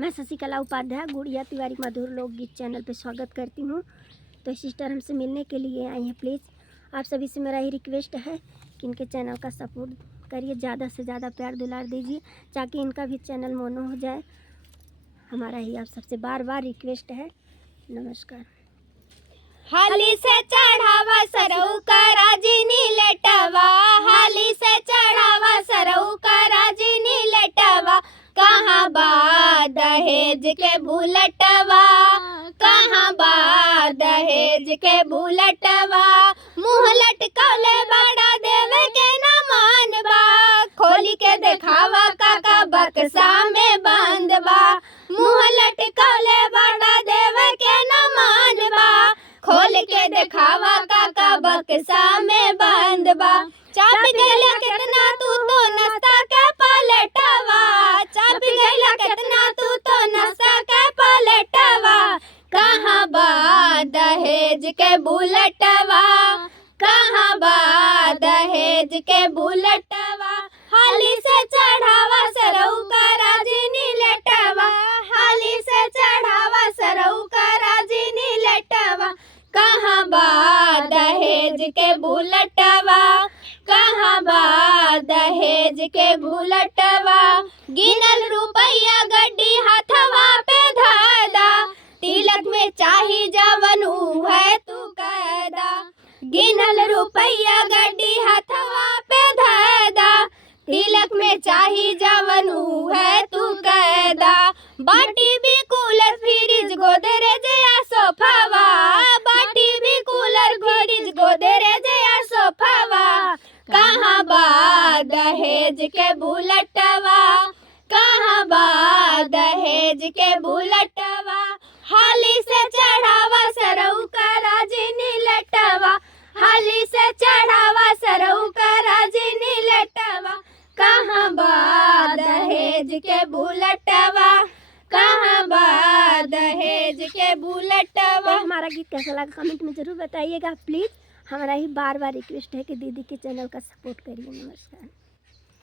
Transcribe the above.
मैं शशिकला उपाध्याय गुड़िया तिवारी मधुर लोकगीत चैनल पे स्वागत करती हूँ। तो सिस्टर हमसे मिलने के लिए आई हैं। प्लीज़ आप सभी से मेरा ही रिक्वेस्ट है कि इनके चैनल का सपोर्ट करिए, ज़्यादा से ज़्यादा प्यार दुलार दीजिए ताकि इनका भी चैनल मोनो हो जाए। हमारा ही आप सबसे बार बार रिक्वेस्ट है। नमस्कार। हाली से चढ़ावा सरऊ का राजिनी लेटवा, हाली से चढ़ावा सरऊ का राजिनी लेटवा, कहाँ बा दहेज के बुलटवा, कहाँ बा दहेज के बुलटवा, मुँह लटकौले बड़ा देवे के न मानबा, खोली के देखावा काका बक्सा में बंद बा, मुँह लटकौले बड़ा देवे के न मानबा, खोल के देखावा काका बक्सा में बंद बा, चाप गैला कितना तू तो नाश्ता के पलटवा, चाप गैला कितना तू तो नाश्ता के पलटवा, कहाँ बा दहेज के बुलटवा, कहाँ बा दहेज के बुलटवा, हाली से चढ़ावा सरऊ का राजिनी लेटवा, हाली से चढ़ावा सरऊ का राजिनी लेटवा, कहाँ बा दहेज के बुलटवा, कहाँ बा दहेज के बुलटवा, गिनल रुपया गड्डी हाथवा पे धादा, तिलक में चाही जवन ऊ है तू कैदा, गिनल रुपया गड्डी हाथवा पे धादा, तिलक में चाही जवन ऊ है तू कैदा, बाटी भी कूलर फ्रिज गोदरेज या सोफावा, बाटी भी कूलर फ्रिज गोदरेज या सोफावा, कहाँ बा दहेज के बुलटवा, कहाँ बा दहेज के बुलटवा, हाली से चढ़ावा सरऊ का राजिनी लटवा, हाली से चढ़ावा सरऊ का राजिनी लटवा, कहाँ बा दहेज के बुलटवा, कहाँ बा दहेज के बुलटवा। हमारा गीत कैसा लगा कमेंट में ज़रूर बताइएगा। प्लीज़ हमारा ही बार बार रिक्वेस्ट है कि दीदी के चैनल का सपोर्ट करिए। नमस्कार।